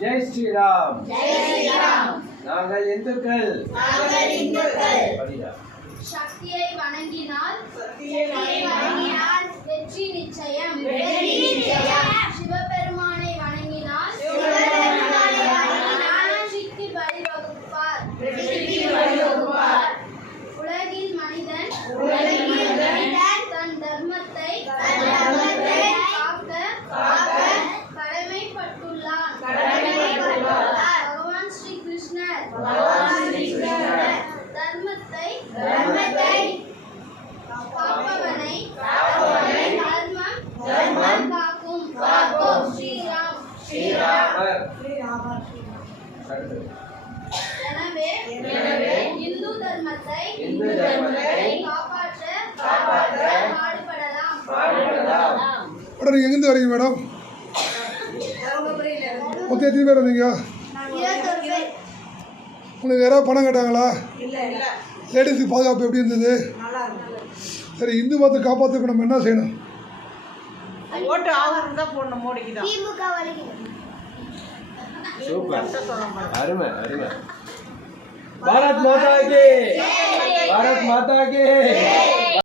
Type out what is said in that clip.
ஜெய் ஸ்ரீராம். நாங்கள் இந்துக்கள். சக்தியை வணங்கினால் வெற்றி நிச்சயம். சிவபெருமானை வணங்கினால் வெற்றிக்கு வழிவகுப்பார். உலகில் மனிதன் தன் தர்மத்தை காக்க கடமைப்பட்டுள்ளான். பகவான் ஸ்ரீ கிருஷ்ணர் தர்மத்தை காப்பவனை தர்மம் காக்கும். ஸ்ரீராம். எனவே இந்து தர்மத்தை காப்பாற்ற பாடுபடலாம். மேடம் நீங்கள் எங்கேருந்து வரீங்க மேடம்? மொத்தம் எத்தனை பேர் வந்தீங்க? உங்களுக்கு யாராவது பணம் கேட்டாங்களா? லேடிஸுக்கு பாதுகாப்பு எப்படி இருந்தது? சரி, இந்து மதத்தை காப்பாற்றுக்கு நம்ம என்ன செய்யணும்? ஓட்டு ஆவரம் தான் போடணும் மோடிக்கு தான். சூப்பர், அருமை அருமை. பாரத் மாதா கே, பாரத் மாதா கே.